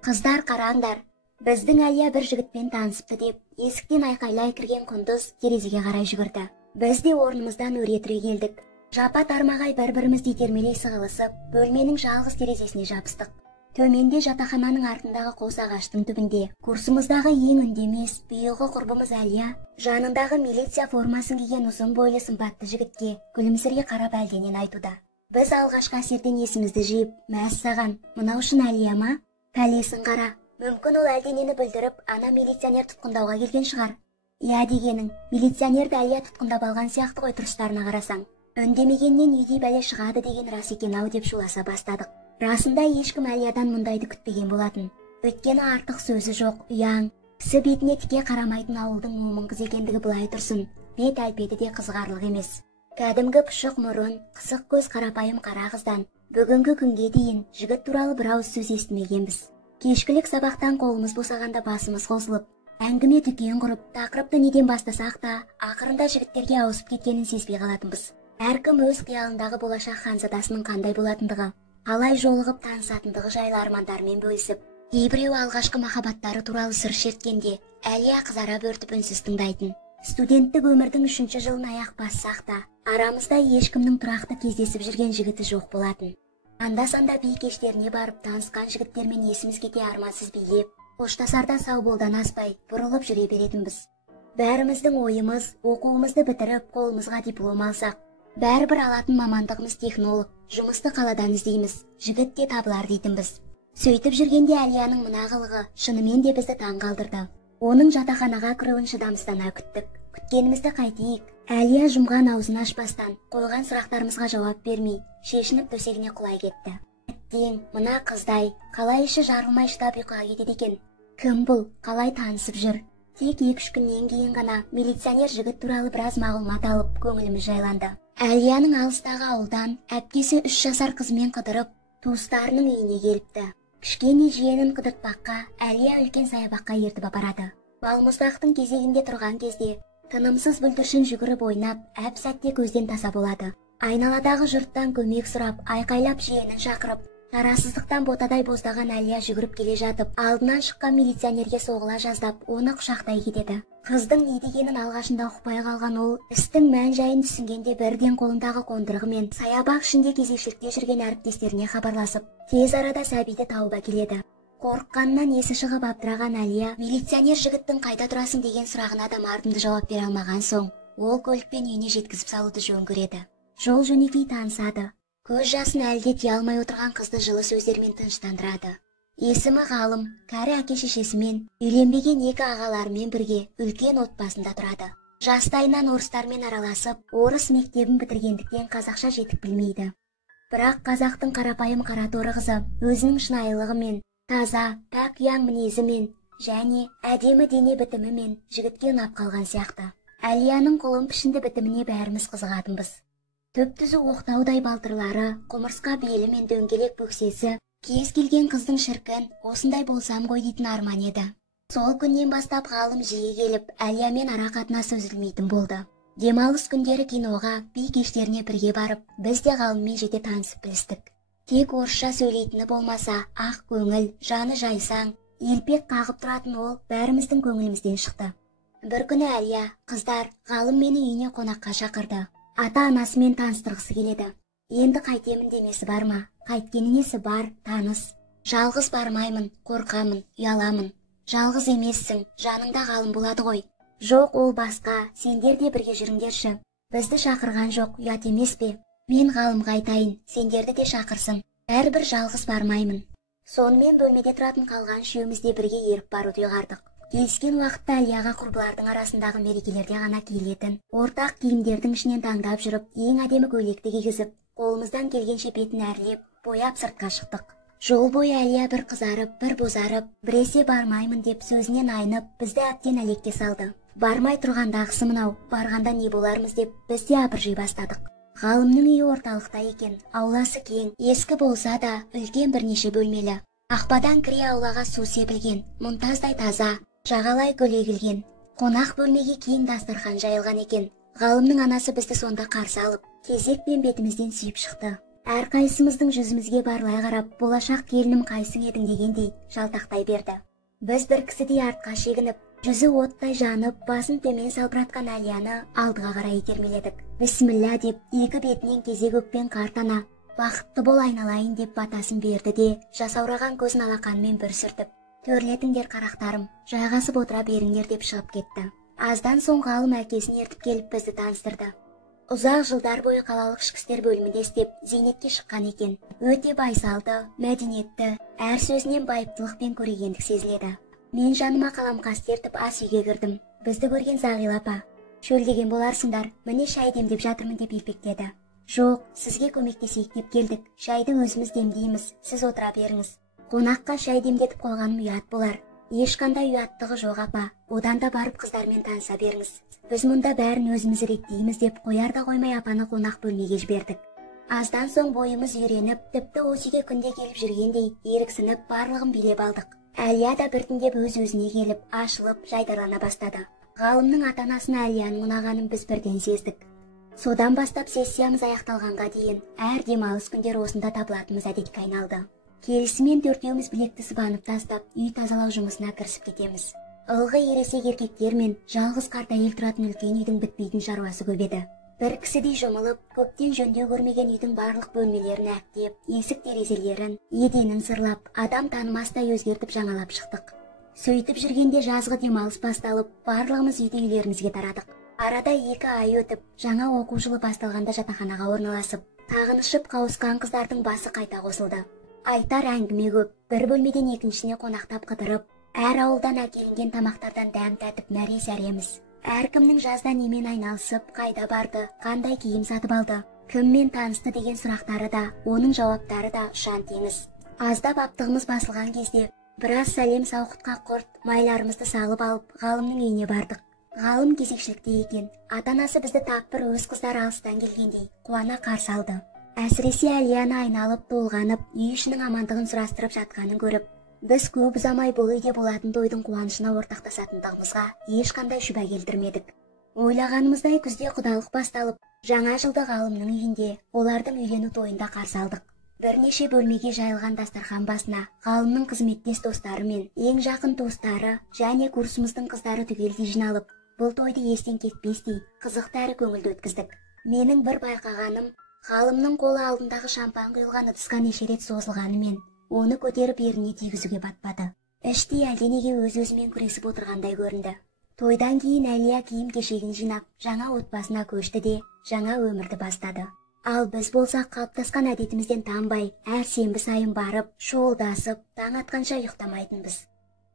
Қыздар қараңдар, біздің Әлия бір жігітпен танысыпты деп, есіктен айқайлай кірген Құндыз терезеге қарай жүгірді. Біз де орнымыздан өре түрегелдік. Жапа тармағай бір-бірімізді итермелей сығылысып, бөлменің жалғыз терезесіне жабыстық. Төменде жатақхананың артындағы қос ағаштың түбінде, курсымыздағы ең үндемес, биылғы құрбымыз Әлия, жанындағы милиция формасын киген ұзын бойлы сымбатты жігітке күлімсірей қарап әлденен айтуда. Біз алғашқы әсерден есімізді жиып, мәссаған, мынау шын Әлия ма? Пәлесін қара, мүмкін ол әлденені бүлдіріп, ана милиционер тұтқындауға келген шығар. Иә дегенің, милиционерді Әлия тұтқындап алған сияқты ғой тұрыстарына қарасаң. Үндемегеннен үйдей бәле шығады деген рас екен-ау деп шуласа бастадық. Расында ешкім Әлиядан мұндайды күтпеген болатын. Өйткені артық сөзі жоқ, ұяң, кісі бетіне тіке қарамайтын ауылдың момын қыз екендігі былай тұрсын. Бет әлпеті де қызғарлық емес. Кәдімгі пұшық мұрын, қысық көз қарапайым қара қыздан бүгінгі күнге дейін жігіт туралы бір ауыз сөз естімегенбіз. Кешкілік сабақтан қолымыз босағанда басымыз қосылып, әңгіме дүкен құрып, тақырыпты неден бастасақ та, ақырында жігіттерге ауысып кеткенін сезбей қалатынбыз. Әркім өз қиялындағы болашақ ханзадасының қандай болатындығы, қалай жолығып танысатындығы жайлы армандармен бөлісіп, кейбіреу алғашқы махаббаттары туралы сыр шерткенде, Әлия қызара бөртіп үнсіз тыңдайтын. Студенттік өмірдің 3-ші жылын аяқ бассақ та, арамызда ешкімнің тұрақты кездесіп жүрген жігіті жоқ болатын. Анда-санда би кештеріне барып танысқан жігіттермен есіміз кете армансыз билеп, қоштасарда сау болдан аспай бұрылып жүре беретінбіз. Бәріміздің ойымыз, оқуымызды бітіріп, қолымызға диплом алсақ, бәрібір алатын мамандығымыз технолог, жұмысты қаладан іздейміз, жігіт те табылар дейтінбіз. Сөйтіп жүргенде Әлияның мына қылығы шынымен де бізді таң қалдырды. Оның жатақханаға кіруін шыдамсыздана күттік. Күткенімізді қайтейік. Әлия жұмған аузын ашпастан, қойған сұрақтарымызға жауап бермей, шешініп төсегіне құлай кетті. Әттең, мына қыздай, қалай іші жарылмай шыдап ұйқыға кетеді екен. Кім бұл? Қалай танысып жүр? Тек 2-3 күннен кейін ғана милиционер жігіт туралы біраз мағлұмат алып, көңіліміз жайланды. Әлияның алыстағы ауылдан әпкесі 3 жасар қызымен қыдырып, туыстарының үйіне келіпті. Кішкене жиенін қыдыртпаққа Әлия үлкен саябаққа ертіп апарады. Балмұздақтың кезегінде тұрған кезде тынымсыз бүлдіршін жүгіріп ойнап, әп-сәтте көзден таса болады. Айналадағы жұрттан көмек сұрап, айқайлап жиенін шақырып, шарасыздықтан ботадай боздаған Әлия жүгіріп келе жатып, алдынан шыққан милиционерге соғыла жаздап, оны құшақтай кетеді. Қыздың не дегенін алғашында ұқпай қалған ол, істің мән-жайын түсінгенде бірден қолындағы қондырғымен саябақ ішінде кезекшілікте жүрген әріптестеріне хабарласып, тез арада сәбиді тауып әкеледі. Қорыққаннан есі шығып абдыраған Әлия, милиционер жігіттің қайда тұрасың деген сұрағына да мардымды жауап бере алмаған соң, ол көлікпен үйіне жеткізіп салуды жөн көреді. Жол жөнекей танысады. Көз жасын әлде тия алмай отырған қызды жылы сөздермен тыныштандырады. Есімі Ғалым, кәрі әке-шешесімен, үйленбеген 2 ағаларымен бірге үлкен отбасында тұрады. Жастайынан орыстармен араласып, орыс мектебін бітіргендіктен қазақша жетік білмейді. Бірақ қазақтың қарапайым қара торы қызы өзінің шынайылығымен, таза, пәк ұяң мінезімен және әдемі дене бітімімен жігітке ұнап қалған сияқты. Әлияның қолын пішінді бітіміне бәріміз қызығатынбыз. Төп-түзу оқтаудай балтырлары, құмырсқа белі мен дөңгелек бөксесі, кез келген қыздың шіркін, осындай болсам ғой дейтін арман еді. Сол күннен бастап Ғалым жиі келіп, Әлиямен ара қатынасы үзілмейтін болды. Демалыс күндері киноға, би кештеріне бірге барып, біз де Ғалыммен жете танысып білістік. Тек орысша сөйлейтіні болмаса, ақ көңіл, жаны жайсаң, елпек қағып тұратын ол бәріміздің көңілімізден шықты. Бір күні Әлия, қыздар, Ғалым мені үйіне қонаққа шақырды. Ата-анасымен таныстырғысы келеді. Енді қайтемін демесі бар ма? Қайткені несі бар, таныс. Жалғыз бармаймын, қорқамын, ұяламын. Жалғыз емессің, жаныңда Ғалым болады ғой. Жоқ, ол басқа, сендер де бірге жүріңдерші. Бізді шақырған жоқ, ұят емес пе? Мен Ғалымға айтайын, сендерді де шақырсын. Бәрібір жалғыз бармаймын. Сонымен бөлмеде тұратын қалған үшеуміз де бірге еріп баруды ұйғардық. Келіскен уақытта Әлияға құрбылардың арасындағы мерекелерде ғана киілетін ортақ киімдердің ішінен таңдап жүріп, ең әдемі көйлекті кигізіп, қолымыздан келгенше бетін әрлеп, бояп сыртқа шықтық. Жол бойы Әлия бір қызарып, бір бозарып, біресе бармаймын деп сөзінен айнып, бізді әбден әлекке салды. Бармай тұрғандағысы мынау, барғанда не болармыз деп біз де абыржи бастадық. Ғалымның үйі орталықта екен, ауласы кең, ескі болса да үлкен бірнеше бөлмелі. Ақпадан кіре аулаға су себілген, мұнтаздай таза, жағалай гүл егілген. Қонақ бөлмеге кең дастархан жайылған екен. Ғалымның анасы бізді сонда қарсы алып, кезекпен бетімізден сүйіп шықты. Әрқайсымыздың жүзімізге барлай қарап, болашақ келінім қайсың едің дегендей жалтақтай берді. Біз бір кісідей артқа шегініп, жүзі оттай жанып, басын төмен салбыратқан Әлияны алдыға қарай итермеледік. Бісміллә деп, екі бетінен кезек өкпен қартана, бақытты бол айналайын деп батасын берді де, жасаураған көзін алақанымен бір сүртіп, төрлетіңдер қарақтарым, жайғасып отыра беріңдер деп шығып кетті. Аздан соң ғалым әкесін ертіп келіп бізді таныстырды. Ұзақ жылдар бойы қалалық ішкі істер бөлімінде істеп, зейнетке шыққан екен. Өте байсалды, мәдениетті, әр сөзінен байыптылықпен көрегендік сезіледі. Мен жаныма қаламқас тертіп ас үйге кірдім. Бізді көрген Зағила апа, шөлдеген боларсыңдар, міне шай демдеп жатырмын деп елпектеді. Жоқ, сізге көмектесейік деп келдік. Шайды өзіміз демдейміз, сіз отыра беріңіз. Қонаққа шай демдетіп қойғаным ұят болар. Ешқандай ұяттығы жоқ апа, одан да барып қыздармен таныса беріңіз. Біз мұнда бәрін өзіміз реттейміз деп қоярда қоймай апаны қонақ бөлмеге жібердік. Аздан соң бойымыз үйреніп, тіпті осы үйге күнде келіп жүргендей еріксініп барлығын билеп алдық. Әлия да біртіндеп өз-өзіне келіп, ашылып, жайдарлана бастады. Ғалымның ата-анасына Әлияның ұнағанын біз бірден сездік. Содан бастап сессиямыз аяқталғанға дейін әр демалыс күндер осында табылатынымыз әдетке айналды. Келісімен төртеуміз білекті сыбанып тастап, үй тазалау жұмысына кірісіп кетеміз. Ылғи ересек еркектер мен жалғыз қарт әйел тұратын үлкен үйдің бітпейтін шаруасы көп еді. Бір кісідей жұмылып, көптен жөндеу көрмеген үйдің барлық бөлмелерін әктеп, есік-терезелерін, еденін сырлап, адам танымастай өзгертіп жаңалап шықтық. Сөйтіп жүргенде жазғы демалыс басталып, барлығымыз үйде-үйлерімізге тарадық. Арада 2 ай өтіп, жаңа оқу жылы басталғанда жатақханаға орналасып, сағынышып қауысқан қыздардың басы қайта қосылды. Айтар әңгіме көп, бір бөлмеден екіншісіне қонақтап қыдырып, әр ауылдан әкелінген тамақтардан дәм татып мәре сәреміз. Әркімнің жазда немен айналысып, қайда барды, қандай киім сатып алды, кіммен танысты деген сұрақтары да, оның жауаптары да ұшан теңіз. Аздап аптығымыз басылған кезде, біраз сәлем сауқытқа құрт, майларымызды салып алып, ғалымның үйіне бардық. Ғалым кезекшілікте екен. Ата-анасы бізді тап бір өз қыздары алыстан келгендей қуана қарсы алды. Әсіресе Әлияны айналып толғанып, үй ішінің амандығын сұрастырып жатқанын көріп, біз көп ұзамай бұл үйде болатын тойдың қуанышына ортақтасатындығымызға ешқандай шүбә келтірмедік. Ойлағанымыздай күзде құдалық басталып, жаңа жылды ғалымның үйінде, олардың үйлену тойында қарсы алдық. Бірнеше бөлмеге жайылған дастархан басына ғалымның қызметтес достары мен ең жақын туыстары және курсымыздың қыздары түгелдей жиналып, бұл тойды естен кетпестей қызықты әрі көңілді өткіздік. Менің бір байқағаным, ғалымның қолы алдындағы шампан құйылған ыдысқа неше рет созылғанымен, оны көтеріп еріне тигізуге батпады. Іштей әлденеге өз-өзімен күресіп отырғандай көрінді. Тойдан кейін Әлия киім-кешегін жинап, жаңа отбасына көшті де, жаңа өмірді бастады. Ал біз болсақ қалыптасқан әдетімізден танбай, әр сенбі сайын барып, шуылдасып, таң атқанша ұйықтамайтынбыз.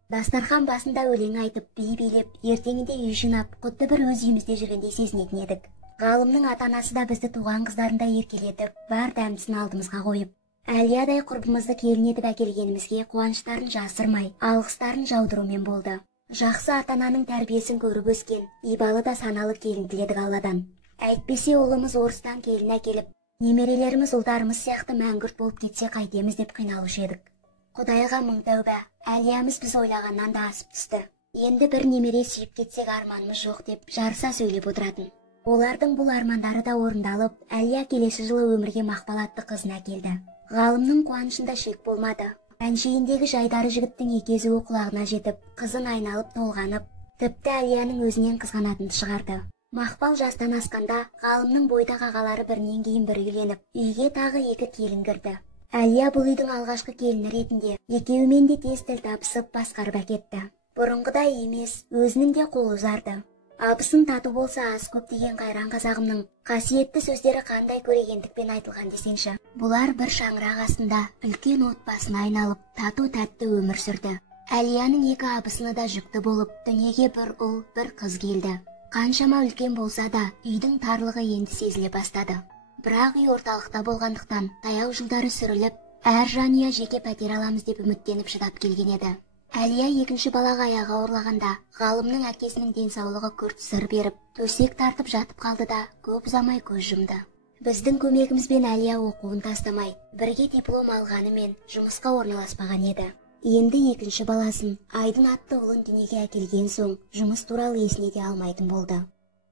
Дастархан басында өлең айтып, би билеп, ертеңінде үй жинап, құдды бір өз үйімізде жүргендей сезінетін едік. Ғалымның ата-анасы да бізді туған қыздарындай еркелетіп, бар дәмдісін алдымызға қойып, Әлиядай құрбымызды келін етіп әкелгенімізге қуаныштарын жасырмай, алғыстарын жаудырумен болды. Жақсы ата-ананың тәрбиесін көріп өскен, ибалы да саналы келін тіледік Алладан. Әйтпесе ұлымыз орыстан келін әкеліп, немерелеріміз ұлдарымыз сияқты мәңгүрт болып кетсе қайтеміз деп қиналушы едік. Құдайға мың тәубә, Әлиямыз біз ойлағаннан да асып түсті. Енді бір немере сүйіп кетсек арманымыз жоқ деп жарыса сөйлеп отыратын. Олардың бұл армандары да орындалып, Әлия келесі жылы өмірге Мақпал атты қызын әкелді. Ғалымның қуанышында шек болмады. Әншейіндегі жайдары жігіттің екезуі құлағына жетіп, қызын айналып толғанып, тіпті Әлияның өзінен қызғанатынды шығарды. Мақпал жастан асқанда, ғалымның бойдақ ағалары бірінен кейін бірі үйленіп, үйге тағы 2 келін кірді. Әлия бұл үйдің алғашқы келіні ретінде екеуімен де тез тіл табысып басқарып әкетті. Бұрынғыдай емес, өзінің де қолы ұзарды. Абысын тату болса аз көп деген қайран қазағымның қасиетті сөздері қандай көрегендікпен айтылған десеңші. Бұлар бір шаңырақ астында үлкен отбасына айналып, тату тәтті өмір сүрді. Әлияның 2 абысыны да жүкті болып, дүниеге бір ұл, бір қыз келді. Қаншама үлкен болса да, үйдің тарлығы енді сезіле бастады. Бірақ үй орталықта болғандықтан, таяу жылдары сүріліп, әр жанұя жеке пәтер аламыз деп үміттеніп шыдап келген еді. Әлия 2-ші балаға аяғы ауырлағанда, ғалымның әкесінің денсаулығы күрт сыр беріп, төсек тартып жатып қалды да, көп ұзамай көз жұмды. Біздің көмегімізбен Әлия оқуын тастамай, бірге диплом алғанымен жұмысқа орналаспаған еді. Енді 2-ші баласын, Айдын атты ұлын дүниеге әкелген соң, жұмыс туралы есіне де алмайтын болды.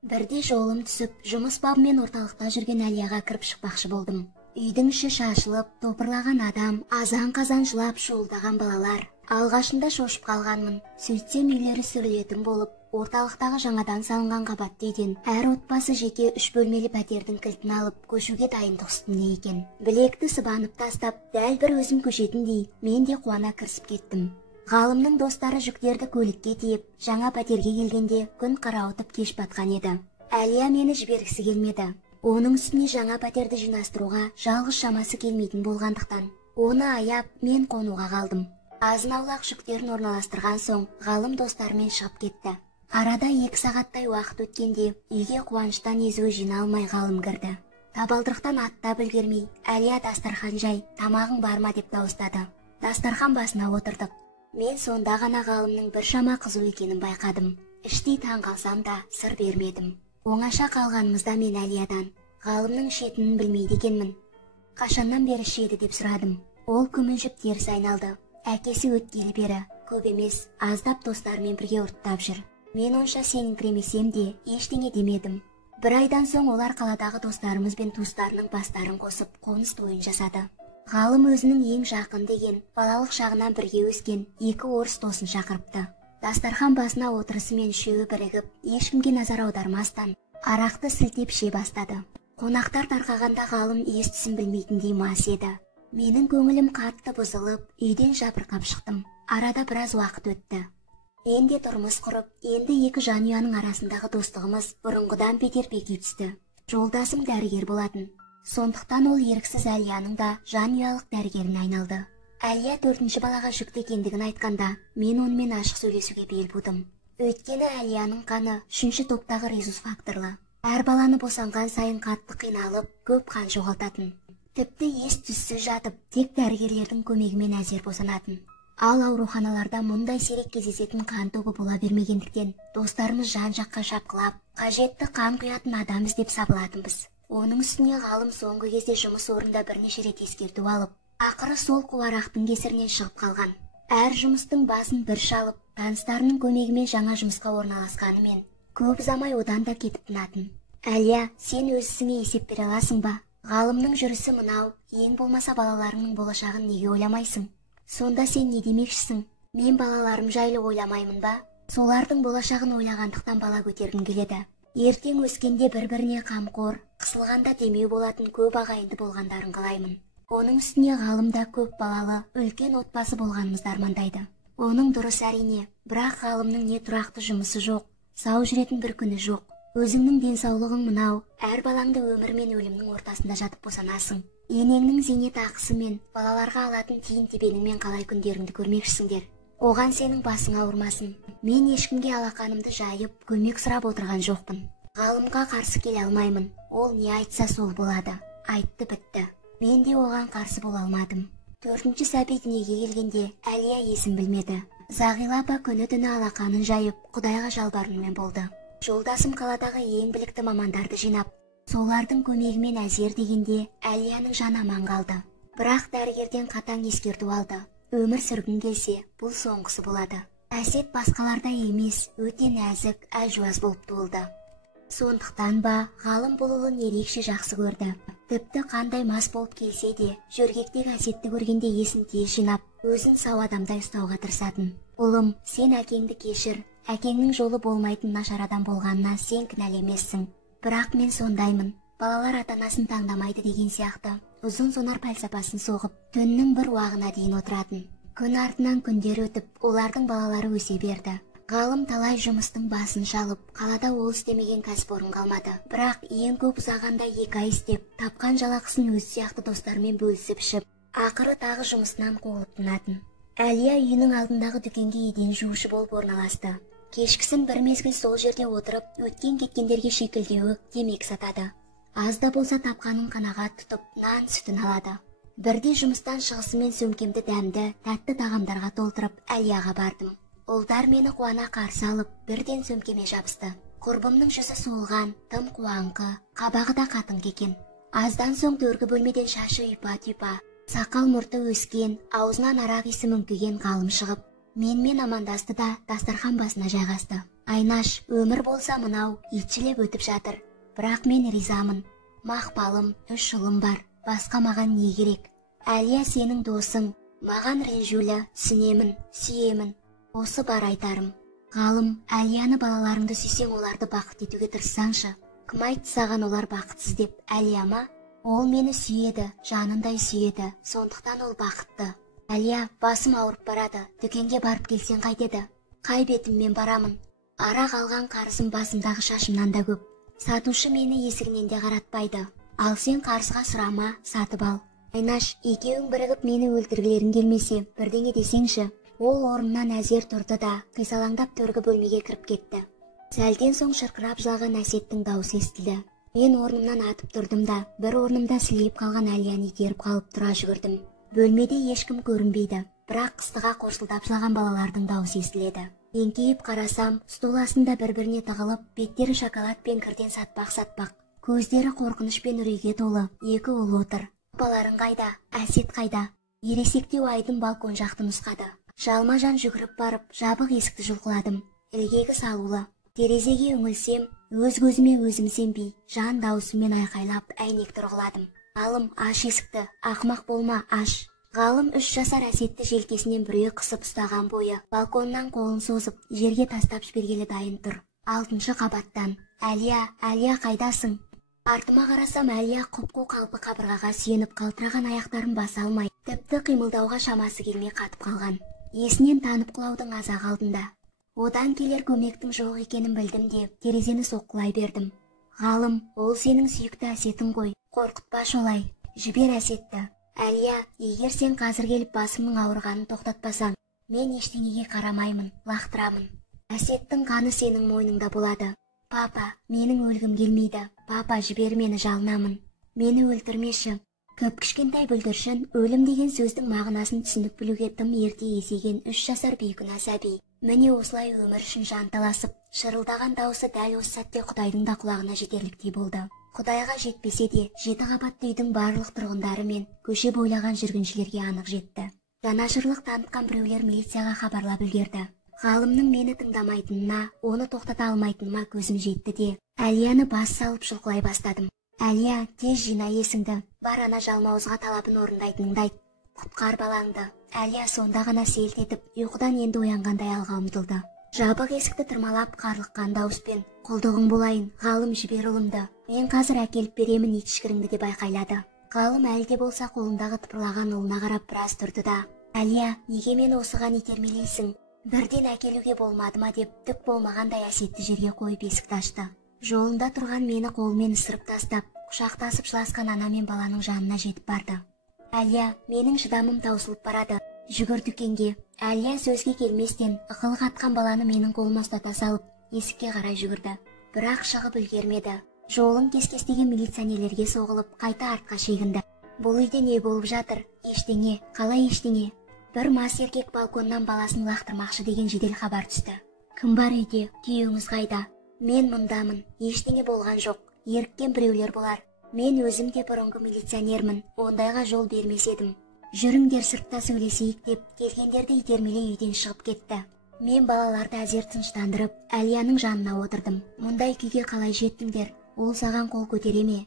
Бірде жолым түсіп, жұмыс бабымен орталықта жүрген Әлияға кіріп шықпақшы болдым. Үйдің іші шашылып, топырлаған адам, азан-қазан жылап шуылдаған балалар. Алғашында шошып қалғанмын. Сөйтсем үйлері сүрілетін болып, орталықтағы жаңадан салынған қабатты үйден әр отбасы жеке 3 бөлмелі пәтердің кілтін алып, көшуге дайындық үстінде екен. Білекті сыбанып тастап, дәл бір өзім көшетіндей, мен де қуана кірісіп кеттім. Ғалымның достары жүктерді көлікке тиеп, жаңа пәтерге келгенде күн қарауытып кеш батқан еді. Әлия мені жібергісі келмеді. Оның үстіне жаңа пәтерді жинастыруға жалғыз шамасы келмейтін болғандықтан, оны аяп мен қонуға қалдым. Азын-аулақ жүктерін орналастырған соң, ғалым достарымен шығып кетті. Арада 2 сағаттай уақыт өткенде, үйге қуаныштан езуі жиналмай ғалым кірді. Табалдырықтан аттап үлгермей, Әлия дастархан жай, тамағың бар ма деп дауыстады. Дастархан басына отырдық. Мен сонда ғана ғалымның біршама қызу екенін байқадым. Іштей таң қалсам да сыр бермедім. Оңаша қалғанымызда мен Әлиядан ғалымның ішетінін білмейді екенмін. Қашаннан бері ішеді деп сұрадым. Ол күмілжіп теріс айналды. Әкесі өткелі бері, көп емес, аздап достарымен бірге ұрттап жүр. Мен онша сеніңкіремесем де ештеңе демедім. Бір айдан соң олар қаладағы достарымыз бен туыстарының бастарын қосып, қоныс тойын жасады. Ғалым өзінің ең жақын деген, балалық шағынан бірге өскен 2 орыс досын шақырыпты. Дастархан басына отырысымен үшеуі бірігіп, ешкімге назар аудармастан, арақты сілтеп іше бастады. Қонақтар тарқағанда ғалым ес-түсін білмейтіндей мас еді. Менің көңілім қатты бұзылып, үйден жабырқап шықтым. Арада біраз уақыт өтті. Енді тұрмыс құрып, енді 2 жанұяның арасындағы достығымыз бұрынғыдан бетер беки түсті. Жолдасым дәрігер болатын. Сондықтан ол еріксіз Әлияның да жанұялық дәрігеріне айналды. Әлия 4-ші балаға жүкті екендігін айтқанда, мен онымен ашық сөйлесуге бел будым. Өйткені Әлияның қаны 3-ші топтағы резус факторлы. Әр баланы босанған сайын қатты қиналып, көп қан жоғалтатын. Тіпті ес-түссіз жатып, тек дәрігерлердің көмегімен әзер босанатын. Ал ауруханаларда мұндай сирек кездесетін қан тобы бола бермегендіктен, достарымыз жан-жаққа шапқылап, қажетті қан құятын адам іздеп сабылатынбыз. Оның үстіне ғалым соңғы кезде жұмыс орнында бірнеше рет ескерту алып, ақыры сол қуарақтың кесірінен шығып қалған. Әр жұмыстың басын бір шалып, таныстарының көмегімен жаңа жұмысқа орналасқанымен, көп ұзамай одан да кетіп тынатын. Әлия, сен өз ісіңе есеп бере аласың ба? Ғалымның жүрісі мынау, ең болмаса балаларыңның болашағын неге ойламайсың? Сонда сен не демекшісің? Мен балаларым жайлы ойламаймын ба? Солардың болашағын ойлағандықтан бала көтергім келеді. Ертең өскенде бір-біріне қамқор, қысылғанда демеу болатын көп ағайынды болғандарын қалаймын. Оның үстіне ғалымда көп балалы, үлкен отбасы болғанымызды армандайды. Оның дұрыс әрине, бірақ ғалымның не тұрақты жұмысы жоқ, сау жүретін бір күні жоқ. Өзіңнің денсаулығың мынау, әр балаңды өмір мен өлімнің ортасында жатып босанасың. Енеңнің зейнет ақысы мен балаларға алатын тиын-тебеніңмен қалай күндеріңді көрмекшісіңдер. Оған сенің басың ауырмасын. Мен ешкімге алақанымды жайып, көмек сұрап отырған жоқпын. Ғалымға қарсы келе алмаймын. Ол не айтса сол болады. Айтты бітті. Мен де оған қарсы бола алмадым. 4-ші сәби дүниеге келгенде Әлия есін білмеді. Зағила апа күні-түні алақанын жайып, Құдайға жалбарынумен болды. Жолдасым қаладағы ең білікті мамандарды жинап, солардың көмегімен әзер дегенде Әлияның жаны аман қалды. Бірақ дәрігерден қатаң ескерту алды. Өмір сүргің келсе, бұл соңғысы болады. Әсет басқаларда емес, өте нәзік, әлжуаз болып туылды. Сондықтан ба, ғалым бұл ұлын ерекше жақсы көрді. Тіпті қандай мас болып келсе де, жөргектегі Әсетті көргенде есін тез жинап, өзін сау адамдай ұстауға тырысатын. Ұлым, сен әкеңді кешір. Әкеңнің жолы болмайтын нашар адам болғанына сен кінәлі емессің. Бірақ мен сондаймын. Балалар ата-анасын таңдамайды деген сияқты. Ұзын сонар пәлсапасын соғып, түннің бір уағына дейін отыратын. Күн артынан күндер өтіп, олардың балалары өсе берді. Ғалым талай жұмыстың басын шалып, қалада ол істемеген кәсіпорын қалмады. Бірақ ең көп ұзағанда 2 ай істеп, тапқан жалақысын өз сияқты достарымен бөлісіп ішіп, ақыры тағы жұмысынан қуылып тынатын. Әлия үйінің алдындағы дүкенге еден жуушы болып орналасты. Кешкісін бір мезгіл сол жерде отырып, өткен-кеткендерге шекілдеуі темекі сатады. Аз да болса тапқанын қанағат тұтып, нан сүтін алады. Бірде жұмыстан шығысымен сөмкемді дәмді, тәтті тағамдарға толтырып, Әлияға бардым. Ұлдар мені қуана қарсы алып, бірден сөмкеме жабысты. Құрбымның жүзі суылған, тым қуаңқы, қабағы да қатың екен. Аздан соң төргі бөлмеден шашы ұйпа-түйпа, сақал мұрты өскен, аузынан арақ иісі мүңкіген ғалым шығып, менімен амандасты да дастархан басына жайғасты. Айнаш, өмір болса мынау, итшілеп өтіп жатыр. Бірақ мен ризамын. Мақпалым, 3 ұлым бар. басқа маған не керек? Әлия сенің досың, маған ренжулі, түсінемін, сүйемін. Осы бар айтарым. Ғалым, Әлияны балаларыңды сүйсең, оларды бақыт етуге тырыссаңшы. Кім айтты саған олар бақытсыз деп? Әлия ма? Ол мені сүйеді, жанындай сүйеді, сондықтан ол бақытты. Әлия, басым ауырып барады, дүкенге барып келсең қайтеді? Қай бетіммен барамын? Ара қалған қарызым басымдағы шашымнан да көп. Сатушы мені есігінен де қаратпайды. Ал сен қарызға сұрама, сатып ал. Айнаш, екеуің бірігіп мені өлтіргілерің келмесе, бірдеңе десеңші. Ол орнынан әзер тұрды да, қисалаңдап төргі бөлмеге кіріп кетті. Сәлден соң шырқырап жылаған Әсеттің даусы естілді. Мен орнымнан атып тұрдым да, бір орнымда сілейіп қалған Әлияны итеріп қалып тұра жүгірдім. Бөлмеде ешкім көрінбейді, бірақ қыстыға қорсылдап жылаған балалардың даусы естіледі. Еңкейіп қарасам, стол астында бір-біріне тығылып, беттері шоколад пен кірден сатпақ. Көздері қорқыныш пен үрейге толы, екі ұл отыр. Балаларың қайда? Әсет қайда? Ересектеу Айдын балкон жақты нұсқады. Жалма-жан жүгіріп барып, жабық есікті жұлқыладым. Ілгегі салулы. Терезеге үңілсем, өз көзіме өзім сенбей, жан даусыммен айқайлап, әйнекті ұрғыладым. Ғалым, аш есікті, ақымақ болма, аш. Ғалым 3 жасар Әсетті желкесінен біреу қысып ұстаған бойы, балконнан қолын созып, жерге тастап жібергелі дайын тұр. 6-шы қабаттан. Әлия қайдасың? Артыма қарасам, Әлия құп-қу қалпы қабырғаға сүйеніп қалтыраған аяқтарын баса алмай, тіпті қимылдауға шамасы келмей қатып қалған. Есінен танып құлаудың азағы алдында. Одан келер көмектің жоқ екенін білдім де, терезені соққылай бердім. Ғалым, ол сенің сүйікті Әсетің ғой, қорқытпа олай. Жібер Әсетті. Әлия, егер сен қазір келіп басымның ауырғанын тоқтатпасаң, мен ештеңеге қарамаймын, лақтырамын. Әсеттің қаны сенің мойныңда болады. Папа, менің өлгім келмейді. Папа, жібер мені, жалынамын. Мені өлтірмеші. Кіп-кішкентай бүлдіршін өлім деген сөздің мағынасын түсініп білуге тым ерте есейген 3 жасар бейкүнә сәби. Міне осылай өмір үшін жанталасып, шырылдаған даусы дәл осы сәтте Құдайдың да құлағына жетерліктей болды. Құдайға жетпесе де, 7 қабатты үйдің барлық тұрғындары мен көше бойлаған жүргіншілерге анық жетті. Жанашырлық танытқан біреулер милицияға хабарлап үлгерді. Ғалымның мені тыңдамайтынына, оны тоқтата алмайтыныма көзім жетті де, Әлияны бас салып жұлқылай бастадым. Әлия, тез жина есіңді, бар ана жалмауызға талабын орындайтыныңды айт. Құтқар балаңды. Әлия сонда ғана селт етіп, ұйқыдан енді оянғандай алға ұмтылды. Жабық есікті тырмалап қарлыққан дауыспен, құлдығың болайын, Ғалым, жібер ұлымды. Мен қазір әкеліп беремін итішкіріңді деп айқайлады. Ғалым әлде болса қолындағы тыпырлаған ұлына қарап біраз тұрды да, Әлия, неге мені осыған итермелейсің? Бірден әкелуге болмады ма деп, түк болмағандай Әсетті жерге қойып есікті ашты. Жолында тұрған мені қолмен ысырып тастап, құшақтасып жыласқан ана мен баланың жанына жетіп барды. Әлия, менің шыдамым таусылып барады. Жүгір дүкенге. Әлия сөзге келместен, ықылық атқан баланы менің қолыма ұстата салып, есікке қарай жүгірді. Бірақ шығып үлгермеді. Жолын кес-кестеген милиционерлерге соғылып, қайта артқа шегінді. Бұл үйде не болып жатыр? Ештеңе, қалай ештеңе? Бір мас еркек балконнан баласын лақтырмақшы деген жедел хабар түсті. Кім бар үйде? Күйеуіңіз қайда? Мен мұндамын. Ештеңе болған жоқ. Еріккен біреулер болар. Мен өзім де бұрынғы милиционермін. Ондайға жол бермес едім. Жүріңдер сыртта сөйлесейік деп, келгендерді итермелей үйден шығып кетті. Мен балаларды әзер тыныштандырып, Әлияның жанына отырдым. Мұндай күйге қалай жеттіңдер? Ол саған қол көтере ме?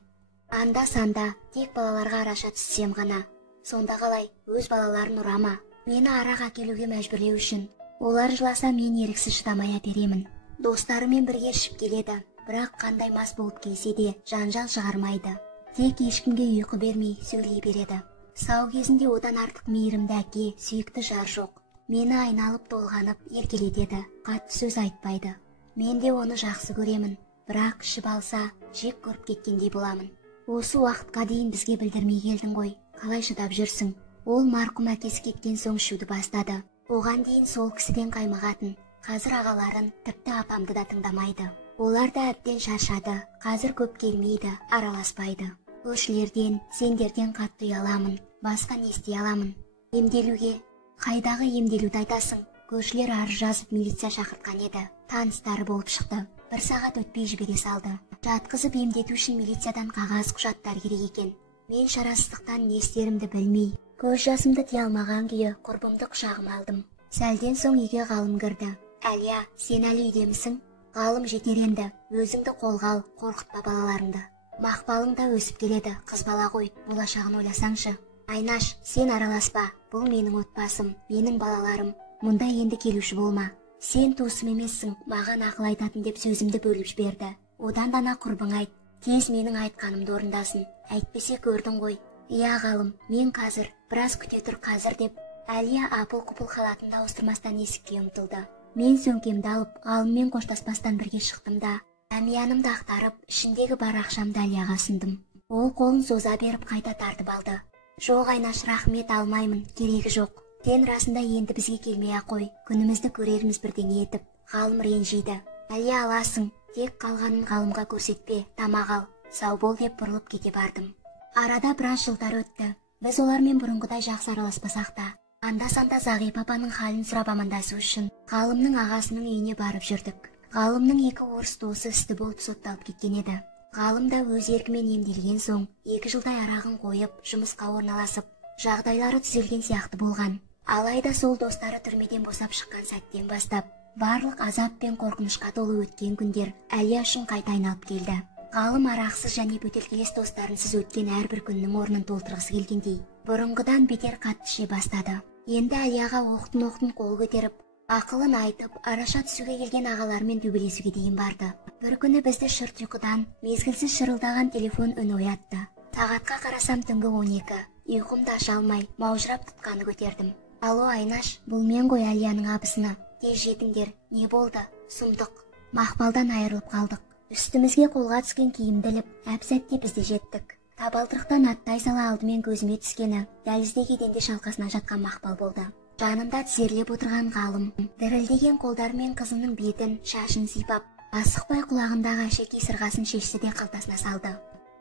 Анда-санда, тек балаларға араша түссем ғана. Сонда қалай, өз балаларын ұрама. Мені арақ әкелуге мәжбүрлеу үшін. Олар жыласа мен еріксіз шыдамай әперемін. Достарымен бірге ішіп келеді, бірақ қандай мас болып келсе де жанжал шығармайды. Тек ешкімге ұйқы бермей сөйлей береді. Сау кезінде одан артық мейірімді әке, сүйікті жар жоқ. Мені айналып толғанып еркелетеді, қатты сөз айтпайды. Мен де оны жақсы көремін, бірақ ішіп алса жек көріп кеткендей боламын. Осы уақытқа дейін бізге білдірмей келдің ғой, қалай шыдап жүрсің? Ол марқұм әкесі кеткен соң ішуді бастады. Оған дейін сол кісіден қаймығатын. Қазір ағаларын, тіпті апамды да тыңдамайды. Олар да әбден шаршады, қазір көп келмейді, араласпайды. Көршілерден, сендерден қатты ұяламын, басқа не істей аламын? Емделуге? Қайдағы емделуді айтасың? Көршілер арыз жазып милиция шақыртқан еді. Таныстары болып шықты. 1 сағат өтпей жібере салды. Жатқызып емдету үшін милициядан қағаз құжаттар керек екен. Мен шарасыздықтан не істерімді білмей, көз жасымды тия алмаған күйі құрбымды құшағыма алдым. Сәлден соң үйге Ғалым кірді. Әлия, сен әлі үйдемісің? Ғалым, жетер енді, өзіңді қолға ал, қорқытпа балаларыңды. Мақпалың да өсіп келеді, қыз бала ғой, болашағын ойласаңшы. Айнаш, сен араласпа, бұл менің отбасым, менің балаларым, мұнда енді келуші болма. Сен туысым емессің, маған ақыл айтатын деп сөзімді бөліп жіберді. Одан дана құрбың айт, тез менің айтқанымды орындасын, әйтпесе көрдің ғой. Иә ғалым, мен қазір, біраз күте тұр қазір деп, Әлия апыл-құпыл халатын ауыстырмастан есікке ұмтылды. Мен сөмкемді алып, ғалыммен қоштаспастан бірге шықтым да, әмиянымды ақтарып, ішіндегі бар ақшамды Әлияға ұсындым. Ол қолын соза беріп қайта тартып алды. Жоқ Айнаш, рахмет, алмаймын, керегі жоқ. Сен расында енді бізге келмей-ақ қой, күнімізді көрерміз бірдеңе етіп. Ғалым ренжиді. Әлия аласың, тек қалғанын ғалымға көрсетпе, тамақ ал, сау бол деп бұрылып кете бардым. Арада біраз жылдар өтті. Біз олармен бұрынғыдай жақсы араласпасақ та, анда-санда Зағип апаның халін сұрап амандасу үшін ғалымның ағасының үйіне барып жүрдік. Ғалымның 2 орыс досы істі болып сотталып кеткен еді. Ғалым да өз еркімен емделген соң 2 жылдай арағын қойып, жұмысқа орналасып, жағдайлары түзелген сияқты болған. Алайда сол достары түрмеден босап шыққан сәттен бастап, барлық азап пен қорқынышқа толы өткен күндер Әлия үшін қайта айналып келді. Ғалым арақсыз және бөтелкелес достарынсыз өткен әрбір күннің орнын толтырғысы келгендей, бұрынғыдан бетер қатты іше бастады. Енді Әлияға оқтын-оқтын қол көтеріп, ақылын айтып, араша түсуге келген ағалармен төбелесуге дейін барды. Бір күні бізді шырт ұйқыдан мезгілсіз шырылдаған телефон үні оятты. Сағатқа қарасам түнгі 12. Ұйқымды аша алмай, маужырап тұтқаны көтердім. Алло Айнаш, бұл мен ғой, Әлияның абысыны. Тез жетіңдер, не болды? Сұмдық. Мақпалдан айырылып қалдық. Үстімізге қолға түскен киімді іліп, әп-сәтте біз де жеттік. Табалдырықтан аттай сала алдымен көзіме түскені дәлізде кеденде шалқасына жатқан Мақпал болды. Жанында тізерлеп отырған ғалым дірілдеген қолдармен қызының бетін, шашын сипап, асықпай құлағындағы әшекей сырғасын шешті де қалтасына салды.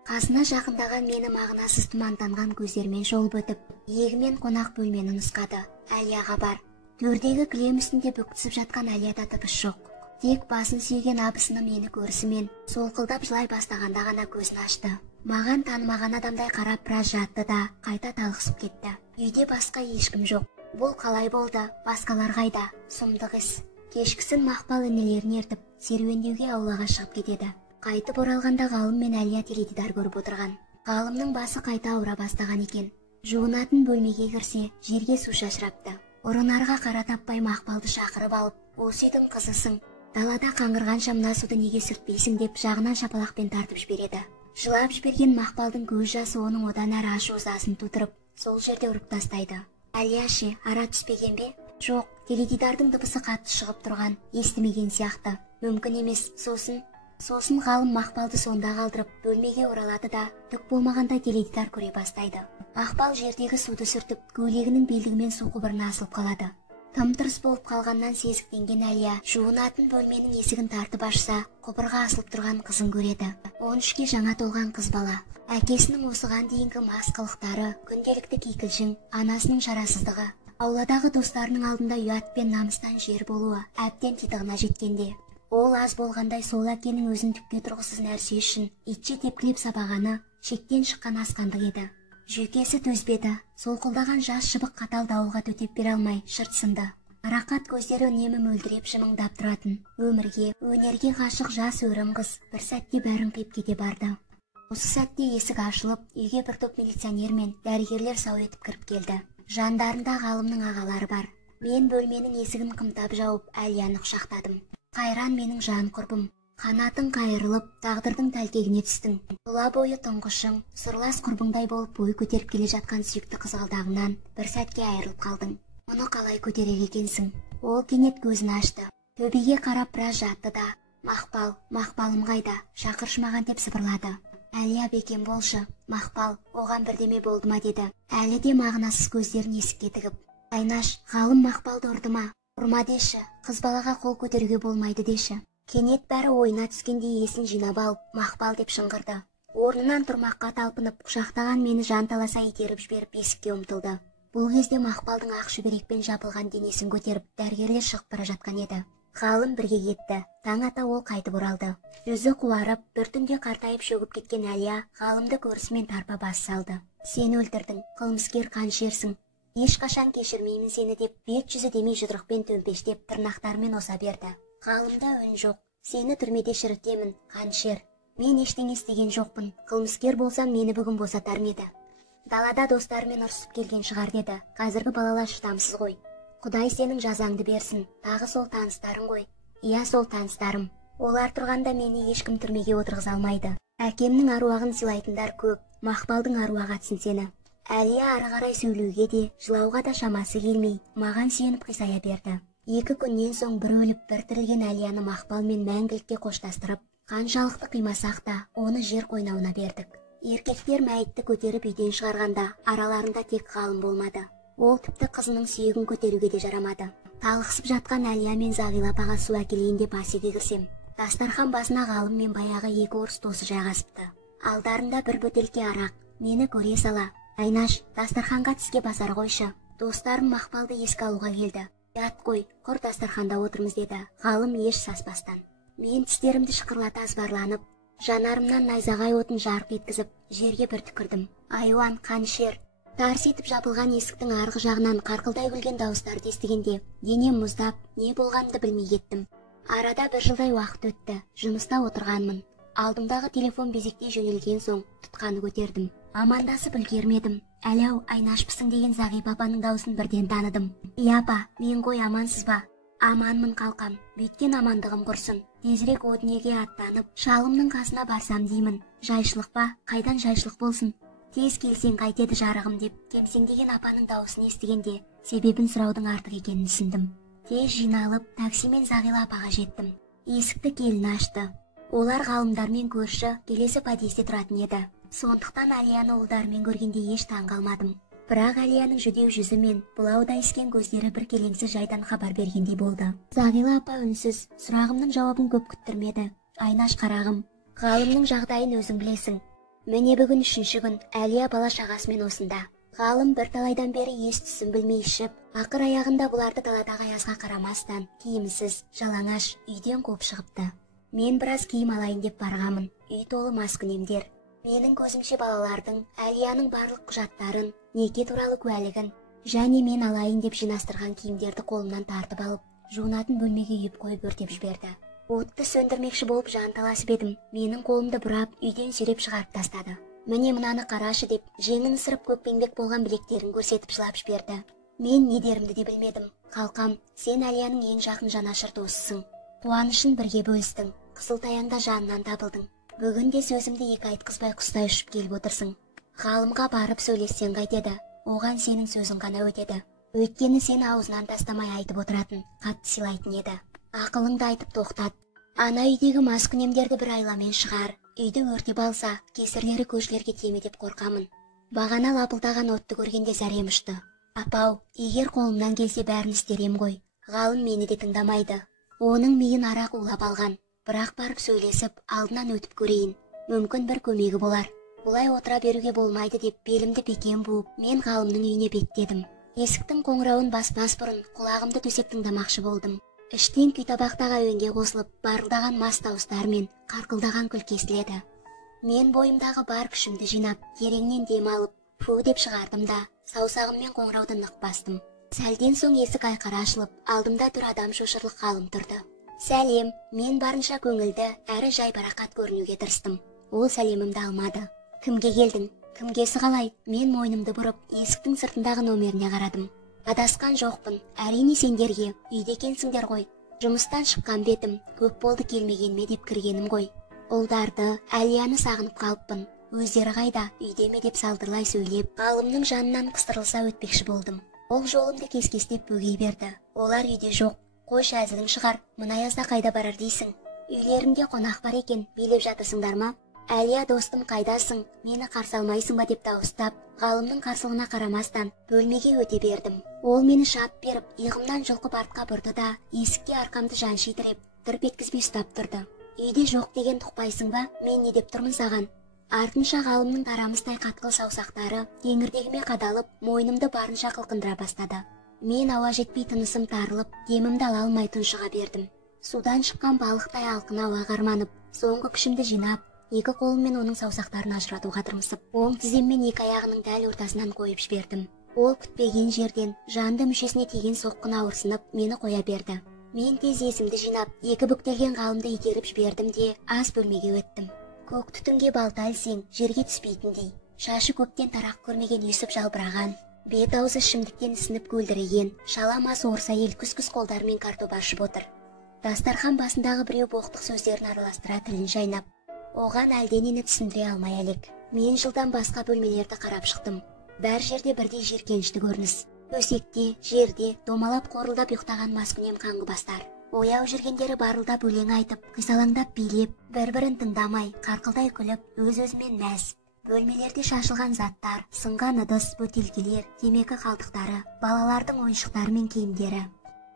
Қасына жақындаған мені мағынасыз тұмантанған көздермен шолып өтіп, иегімен қонақ бөлмені нұсқады. Әлияға бар. Төрдегі кілем үстінде бүктісіп жатқан Әлияда дыбыс жоқ. Тек басын сүйген абысыны мені көрісімен солқылдап жылай бастағанда ғана көзін ашты. Маған танымаған адамдай қарап біраз жатты да қайта талықсып кетті. Үйде басқа ешкім жоқ. Бұл қалай болды? Басқалар қайда? Сұмдық іс. Кешкісін Мақпал інілерін ертіп, серуендеуге аулаға шығып кетеді. Қайтып оралғанда ғалым мен Әлия теледидар көріп отырған. Ғалымның басы қайта ауыра бастаған екен. Жуынатын бөлмеге кірсе, жерге су шашырапты. Ұрынарға қара таппай Мақпалды шақырып алып, осы үйдің қызысың, далада қаңғырғанша мына суды неге сүртпейсің деп жағынан шапалақпен тартып жібереді. Жылап жіберген Мақпалдың көз жасы оның одан әрі ашу-ызасын тудырып, сол жерде ұрып тастайды. Әлия ше, ара түспеген бе? Жоқ, теледидардың дыбысы қатты шығып тұрған, естімеген сияқты. Мүмкін емес. Сосын ғалым Мақпалды сонда қалдырып, бөлмеге оралады да, түк болмағанда теледидар көре бастайды. Мақпал жердегі суды сүртіп, көйлегінің белдігімен су құбырына асылып қалады. Тым-тырыс болып қалғаннан сезіктенген Әлия жуынатын бөлменің есігін тартып ашса, құбырға асылып тұрған қызын көреді. 13-ке жаңа толған қыз бала. Әкесінің осыған дейінгі мас қылықтары, күнделікті кикілжің, анасының шарасыздығы, ауладағы достарының алдында ұят пен намыстан жер болуы әбден титығына жеткенде, ол аз болғандай сол әкенің өзін түкке тұрғысыз нәрсе үшін итше тепкілеп сабағаны шектен шыққан асқандық еді. Жүйкесі төзбеді, солқылдаған жас шыбық қатал дауылға төтеп бере алмай шыртсынды. Арақат көздері үнемі мөлдіреп жымыңдап тұратын, өмірге, өнерге ғашық жас өрім қыз бір сәтте бәрін қиып кете барды. Осы сәтте есік ашылып, үйге бір топ милиционер мен дәрігерлер сау етіп кіріп келді. Жандарында ғалымның ағалары бар. Мен бөлменің есігін қымтап жауып, Әлияны құшақтадым. Қайран менің жан құрбым. Қанатың қайырылып, тағдырдың тәлкегіне түстің. Тұла бойы тұңғышың, сырлас құрбыңдай болып бой көтеріп келе жатқан сүйікті қызғалдағынан бір сәтке айырылып қалдың. Мұны қалай көтерер екенсің? Ол кенет көзін ашты. Төбеге қарап біраз жатты да, Мақпалым қайда? Шақыршы маған деп сыбырлады. Әлия бекем болшы, Мақпал, оған бірдеме болды ма деді. Әлі де мағынасыз көздерін есікке тігіп. Айнаш, ғалым Мақпалды ұрды ма? Ұрма деші, қыз балаға қол көтеруге болмайды деші. Кенет бәрі ойына түскендей есін жинап алып, Мақпал деп шыңғырды. Орнынан тұрмаққа талпынып, құшақтаған мені жанталаса итеріп жіберіп есікке ұмтылды. Бұл кезде Мақпалдың ақ шүберекпен жабылған денесін көтеріп, дәрігерлер шығып бара жатқан еді. Ғалым бірге кетті. Таң ата ол қайтып оралды. Жүзі қуарып, бір түнде қартайып шөгіп кеткен Әлия ғалымды көрісімен тарпа бас салды. Сен өлтірдің, қылмыскер қаншерсің. Ешқашан кешірмеймін сені деп, бет-жүзі демей жұдырықпен төмпештеп, тырнақтарымен оса берді. Ғалымда үн жоқ. Сені түрмеде шірітемін, қаншер. Мен ештеңе істеген жоқпын. Қылмыскер болсам мені бүгін босатар ма еді? Далада достарымен ұрсып келген шығар деді. Қазіргі балалар шыдамсыз ғой. Құдай сенің жазаңды берсін. Тағы сол таныстарың ғой. Иә, сол таныстарым. Олар тұрғанда мені ешкім түрмеге отырғыза алмайды. Әкемнің аруағын сыйлайтындар көп. Мақпалдың аруағы атсын сені. Әлия ары қарай сөйлеуге де, жылауға да шамасы келмей, маған сүйеніп қисая берді. 2 күннен соң бір өліп, бір тірілген Әлияны Мақпалмен мәңгілікке қоштастырып, қаншалықты қимасақ та, оны жер қойнауына бердік. Еркектер мәйітті көтеріп үйден шығарғанда, араларында тек Ғалым болмады. Ол тіпті қызының сүйегін көтеруге де жарамады. Талықсып жатқан Әлия мен Зағила апаға су әкелейін деп ас үйге кірсем, дастархан басына Ғалым мен баяғы 2 орыс досы жайғасыпты. Алдарында бір бөтелке арақ. Мені көре сала: «Айнаш, дастарханға тіске басар қойшы». Достарым Мақпалды еске алуға келді. «Ят қой, құр дастарханда отырмыз» деді Ғалым еш саспастан. Мен тістерімді шықырлата азбарланып, жанарымнан найзағай отын жарқ еткізіп, жерге бір түкірдім. Айуан, қанішер. Тарс етіп жабылған есіктің арғы жағынан қарқылдай күлген дауыстарды естігенде, денем мұздап, не болғанымды білмей кеттім. Арада 1 жылдай уақыт өтті. Жұмыста отырғанмын. Алдымдағы телефон безектей жөнелген соң тұтқаны көтердім. Амандасып үлгермедім. «Әләу, Айнашпысың» деген Зағипа апаның даусын бірден таныдым. «Иә апа, мен ғой, амансыз ба?» «Аманмын қалқам, бүйткен амандығым құрсын. Тезірек о дүниеге аттанып, шалымның қасына барсам деймін. Жайшылық па? Қайдан жайшылық болсын? Тез келсең қайтеді жарығым» деп кемсеңдеген апаның даусын естігенде, себебін сұраудың артық екенін түсіндім. Тез жиналып, таксимен Зағила апаға жеттім. Есікті келін ашты. Олар Ғалымдармен көрші, келесі подъезде тұратын еді. Сондықтан Әлияны ұлдармен көргенде еш таң қалмадым. Бірақ Әлияның жүдеу жүзі мен бұлаудай іскен көздері бір келеңсіз жайдан хабар бергендей болды. Зағила апа үнсіз, сұрағымның жауабын көп күттірмеді. «Айнаш қарағым, Ғалымның жағдайын өзің білесің. Міне бүгін 3-ші күн, Әлия бала шағасымен осында. Ғалым бір талайдан бері ес-түсін білмей ішіп, ақыр аяғында бұларды даладағы аязға қарамастан, киімсіз, жалаңаш үйден қуып шығыпты. Мен біраз киім алайын деп барғамын. Үй толы маскүнемдер. Менің көзімше балалардың, Әлияның барлық құжаттарын, неке туралы куәлігін, және мен алайын деп жинастырған киімдерді қолымнан тартып алып, жуынатын бөлмеге үйіп қойып өртеп жіберді. Отты сөндірмекші болып жанталасып едім. Менің қолымды бұрап, үйден сүйреп шығарып тастады. «Міне мынаны қарашы» деп, жеңін ысырып көкпеңбек болған білектерін көрсетіп жылап жіберді. Мен не дерімді де білмедім. «Қалқам, сен Әлияның ең жақын жанашыр досысың. Қуанышын бірге бөлістің. Қысылтаяңда жанынан табылдың. Бүгін де сөзімді екі айтқызбай құстай ұшып келіп отырсың. Ғалымға барып сөйлессең қайтеді? Оған сенің сөзің ғана өтеді. Өйткені сені аузынан тастамай айтып отыратын, қатты сыйлайтын еді. Ақылыңды айтып тоқтат. Ана үйдегі маскүнемдерді бір айламен шығар. Үйді өртеп алса, кесірлері көшелерге тиме деп қорқамын». Бағана лапылдаған отты көргенде зәрем ұшты. «Апау, егер қолымнан келсе бәрін істерем ғой. Ғалым мені де тыңдамайды. Оның миын арақ улап алған. Бірақ барып сөйлесіп, алдынан өтіп көрейін. Мүмкін бір көмегі болар. Бұлай отыра беруге болмайды» деп белімді бекем буып, мен Ғалымның үйіне беттедім. Есіктің қоңырауын баспас бұрын құлағымды төсеп тыңдамақшы болдым. Іштен күй табақтағы әуенге қосылып, барылдаған мас дауыстар мен қарқылдаған күл естіледі. Мен бойымдағы бар күшімді жинап, тереңнен дем алып, фу деп шығардым да, саусағыммен қоңырауды нық бастым. Сәлден соң есік айқара ашылып, алдымда бір адам шошырлық Ғалым тұрды. «Сәлем», мен барынша көңілді, әрі жайбарақат көрінуге тырыстым. Ол сәлемімді алмады. «Кімге келдің? Кімгесі қалай?» Мен мойнымды бұрып, есіктің сыртындағы номеріне қарадым. «Адасқан жоқпын, әрине сендерге, үйде екенсіңдер ғой. Жұмыстан шыққан бетім, көп болды келмегенме деп кіргенім ғой. Ұлдарды, Әлияны сағынып қалыппын. Өздері қайда, үйде ме деп салдырлай сөйлеп, Ғалымның жанынан қыстырылса өтпекші болдым. Ол жолымды кес-кестеп бөгей берді. «Олар үйде жоқ. Қойшы, әзілің шығар, мына аязда қайда барар дейсің? Үйлеріңде қонақ бар екен, билеп жатырсыңдар ма? Әлия достым, қайдасың? Мені қарсы алмайсың ба?» деп дауыстап, Ғалымның қарсылығына қарамастан бөлмеге өте бердім. Ол мені шап беріп, иығымнан жұлқып артқа бұрды да, есікке арқамды жаншитырып, тырп еткізбей ұстап тұрды. «Үйде жоқ деген тұқпайсың ба? Мен не деп тұрмын саған?» Артынша Ғалымның тарамыстай қатқыл саусақтары кеңірдегіме қадалып, мойнымды барынша қылқындыра бастады. Мен ауа жетпей тынысым тарылып, демімді ала алмай тұншыға бердім. Судан шыққан балықтай алқын ауа қарманып, соңғы күшімді жинап, екі қолыммен оның саусақтарын ажыратуға тырмысып, оң тіземмен екі аяғының дәл ортасынан қойып жібердім. Ол күтпеген жерден жанды мүшесіне тиген соққын ауырсынып, мені қоя берді. Мен тез есімді жинап, екі бүктелген Ғалымды итеріп жібердім де ас бөлмеге өттім. Көк түтінге балта ілсең, жерге түспейтіндей. Шашы көптен тарақ көрмеген Юсіп жалбыраған. Бет аузы ішімдіктен ісініп көлдіреген, шала мас орыс әйел күс-күс қолдарымен картоп ашып отыр. Дастархан басындағы біреу боқтық сөздерін араластыра тілін шайнап. Оған әлденені түсіндіре алмай әлек. Мен жылдан басқа бөлмелерді қарап шықтым. Бәр жерде бірдей жиіркенішті көрініс. Төсекте, жерде, домалап қорылдап ұйықтаған маскүнем қаңғыбастар. Ояу жүргендері барылдап өлең айтып, қисалаңдап билеп, бір-бірін тыңдамай, қарқылдай күліп, өз-өзімен мәз. Бөлмелерде шашылған заттар, сынған ыдыс, бөтелкелер, темекі қалтықтары, балалардың ойыншықтары мен киімдері.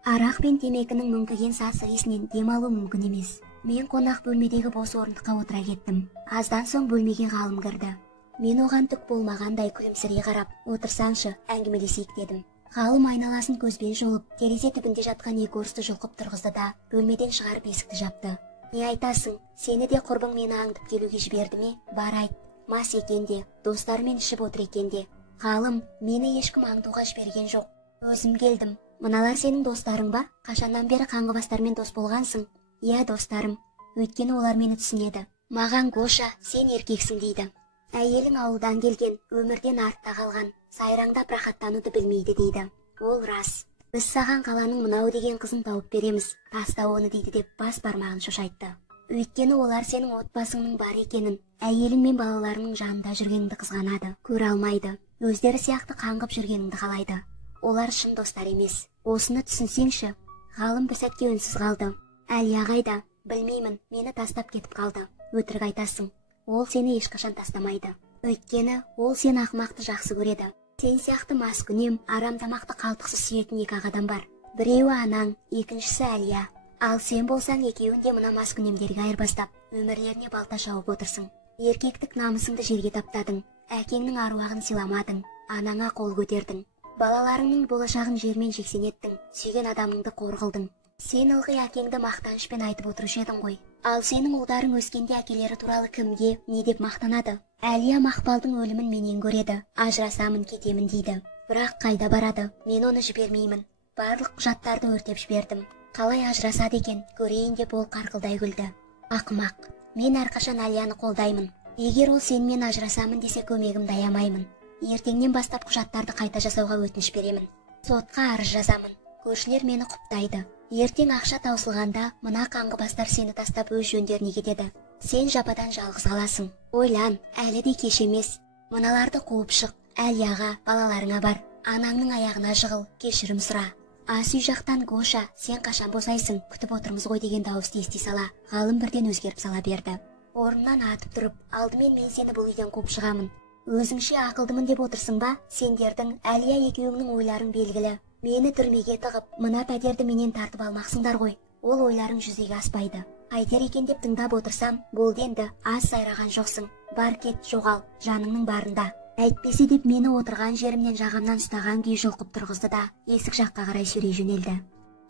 Арақ пен темекінің мүңкіген сасы иісінен дем алу мүмкін емес. Мен қонақ бөлмедегі бос орындыққа отыра кеттім. Аздан соң бөлмеге ғалым кірді. Мен оған түк болмағандай күлімсірей қарап, отырсаңшы, әңгімелесейік дедім. Ғалым айналасын көзбен шолып, терезе түбінде жатқан екі орысты жұлқып тұрғызды да, бөлмеден шығарып есікті жапты. Не айтасың, сені де құрбың мені аңдып келуге жіберді ме? Бар айт. Мас екен де, достарымен ішіп отыр екен де. Ғалым, мені ешкім аңдуға жіберген жоқ. Өзім келдім. Мыналар сенің достарың ба? Қашаннан бері қаңғыбастармен дос болғансың? Иә, достарым. Өйткені олар мені түсінеді. Маған Гоша, сен еркексің дейді. Әйелің ауылдан келген, өмірден артта қалған, сайраңдап рахаттануды білмейді дейді. Ол рас. Біз саған қаланың мынау деген қызын тауып береміз. Таста оны дейді деп бас бармағын шошайтты. Өйткені олар сенің отбасыңның бар екенін, әйелің мен балаларының жанында жүргеніңді қызғанады, көре алмайды. Өздері сияқты қаңғып жүргеніңді қалайды. Олар шын достар емес. Осыны түсінсеңші. Ғалым бір сәтке үнсіз қалды. Әлия қайда? Білмеймін, мені тастап кетіп қалды. Өтірік айтасың. Ол сені ешқашан тастамайды. Өйткені ол сен ақымақты жақсы көреді. Сен сияқты маскүнем, арамтамақты қалтықсыз сүйетін екі адам бар. Біреуі анаң, екіншісі Әлия. Ал сен болсаң екеуін де мына маскүнемдерге айырбастап, өмірлеріне балта шауып отырсың. Еркектік намысыңды жерге таптадың. Әкеңнің аруағын сыйламадың. Анаңа қол көтердің. Балаларыңның болашағын жермен жексен еттің. Сүйген адамыңды қор қылдың. Сен ылғи әкеңді мақтанышпен айтып отырушы едің ғой. Ал сенің ұлдарың өскенде әкелері туралы кімге, не деп мақтанады? Әлия Мақпалдың өлімін менен көреді. Ажырасамын, кетемін дейді. Бірақ қайда барады? Мен оны жібермеймін. Барлық құжаттарды өртеп жібердім. Қалай ажырасады екен, көрейін деп ол қарқылдай күлді. Ақымақ, мен әрқашан Әлияны қолдаймын. Егер ол сенімен ажырасамын десе көмегімді аямаймын. Ертеңнен бастап құжаттарды қайта жасауға өтініш беремін. Сотқа арыз жазамын. Көршілер мені құптайды. Ертең ақша таусылғанда мына қаңғыбастар сені тастап өз жөндеріне кетеді. Сен жападан жалғыз қаласың. Ойлан, әлі де кеш емес. Мыналарды қуып шық. Әлияға, балаларыңа бар. Анаңның аяғына жығыл, кешірім сұра. Ас үй жақтан Гоша, сен қашан босайсың, күтіп отырмыз ғой деген дауысты ести сала, ғалым бірден өзгеріп сала берді. Орнынан атып тұрып, алдымен мен сені бұл үйден қуып шығамын. Өзіңше ақылдымын деп отырсың ба? Сендердің, Әлия екеуіңнің ойларың белгілі. Мені түрмеге тығып, мына пәтерді менен тартып алмақсыңдар ғой. Ол ойларың жүзеге аспайды. Айтер екен деп тыңдап отырсам, болды енді, аз сайраған жоқсың. Бар кет, жоғал, жаныңның барында. Әйтпесе деп мені отырған жерімнен жағамнан ұстаған күй жұлқып тұрғызды да, есік жаққа қарай сүйрей жөнелді.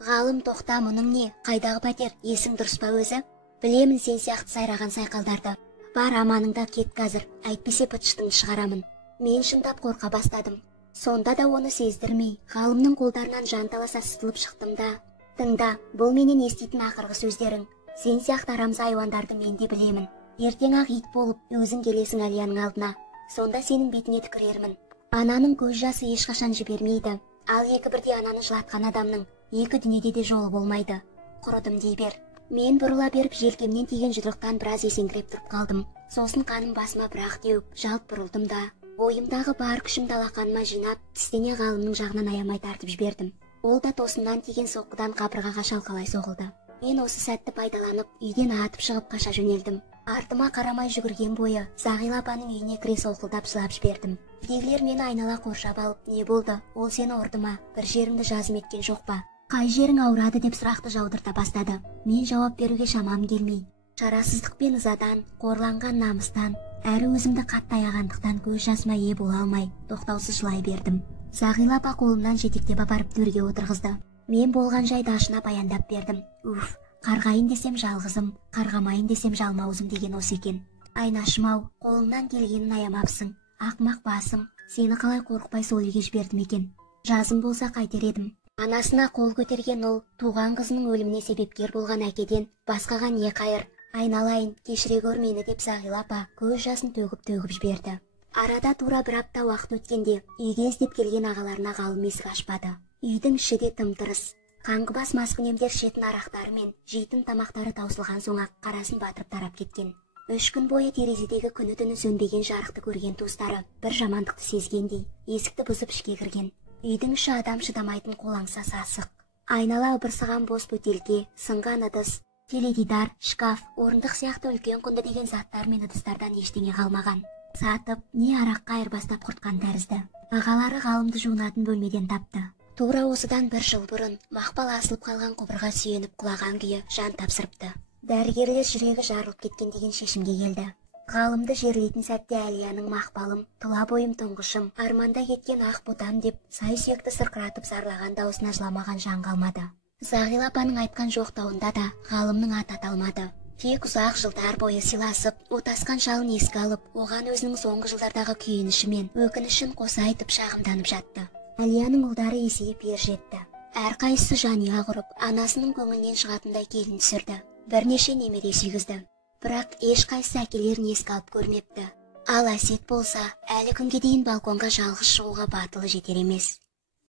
Ғалым, тоқта, мұның не? Қайдағы пәтер? Есің дұрыс па өзі? Білемін сен сияқты сайраған сайқалдарды. Бар, аманыңда кет қазір, әйтпесе пытшытыңды шығарамын. Мен шындап қорқа бастадым. Сонда да оны сездірмей, ғалымның қолдарынан жанталаса сытылып шықтым да. Тыңда, бұл менен еститін ақырғы сөздерің. Сен сияқты арамза айуандарды мен де білемін. Ертең ақ ит болып, өзің келесің Әлияның алдына. Сонда сенің бетіңе түкірермін. Ананың көз жасы ешқашан жібермейді. Ал екі бірдей ананы жылатқан адамның екі дүниеде де жолы болмайды. Құрыдым дей бер. Мен бұрыла беріп желкемнен тиген жұдырықтан біраз есеңгіреп тұрып қалдым. Сосын қаным басыма бірақ теуіп, жалт бұрылдым да, ойымдағы бар күшімді алақаныма жинап, тістене ғалымның жағынан аямай тартып жібердім. Ол да тосыннан тиген соққыдан қабырғаға шалқалай соғылды. Мен осы сәтті пайдаланып, үйден атып шығып қаша жөнелдім. Артыма қарамай жүгірген бойы Зағила апаның үйіне кіре солқылдап жылап жібердім. Үйдегілер мені айнала қоршап алып, не болды? Ол сені ұрды ма? Бір жеріңді жазым еткен жоқ па? Қай жерің ауырады деп сұрақты жаудырта бастады. Мен жауап беруге шамам келмей, шарасыздық пен ызадан, қорланған намыстан, әрі өзімді қатты аяғандықтан көз жасыма ие бола алмай, тоқтаусыз жылай бердім. Зағила апа қолымнан жетектеп апарып төрге отырғызды. Мен болған жайды ашына баяндап бердім. Уф, қарғайын десем жалғызым, қарғамайын десем жалмауызым деген осы екен. Айнашым-ау, қолыңнан келгенін аямапсың. Ақмақ басым, сені қалай қорықпай сол үйге жібердім екен. Жазым болса қайтер едім. Анасына қол көтерген ол, туған қызының өліміне себепкер болған әкеден басқаға не қайыр? Айналайын, кешіре көр мені деп Зағила апа көз жасын төгіп жіберді. Арада тура бір апта уақыт өткенде үйге іздеп келген ағаларына ғалым есік ашпады. Үйдің іші де тым-тырыс. Қаңғыбас маскүнемдер ішетін арақтары мен жейтін тамақтары таусылған соң-ақ қарасын батырып тарап кеткен. 3 күн бойы терезедегі күні-түні сөнбеген жарықты көрген туыстары бір жамандықты сезгендей есікті бұзып ішке кірген. Үйдің іші адам шыдамайтын қолаңса сасық. Айнала ыбырсыған бос бөтелке, сынған ыдыс, теледидар, шкаф, орындық сияқты үлкен құнды деген заттар мен ыдыстардан ештеңе қалмаған. Сатып, не араққа айырбастап құртқан тәрізді. Ағалары ғалымды жуынатын бөлмеден тапты. Тура осыдан 1 жыл бұрын Мақпал асылып қалған құбырға сүйеніп құлаған күйі жан тапсырыпты. Дәрігерлер жүрегі жарылып кеткен деген шешімге келді. Ғалымды жерлейтін сәтте Әлияның Мақпалым, тұла бойым тұңғышым, арманда кеткен ақ ботам деп сай сүйекті сырқыратып зарлаған даусына жыламаған жан қалмады. Зағила апаның айтқан жоқтауында да ғалымның аты аталмады. Тек ұзақ жылдар бойы сыйласып, отасқан шалын еске алып, оған өзінің соңғы жылдардағы күйініші мен өкінішін қоса айтып шағымданып жатты. Әлияның ұлдары есейіп ер жетті. Әрқайсысы жанұя құрып, анасының көңілінен шығатындай келін түсірді. Бірнеше немере сүйгізді. Бірақ ешқайсы әкелерін еске алып көрмепті. Ал Әсет болса, әлі күнге дейін балконға жалғыз шығуға батылы жетер емес.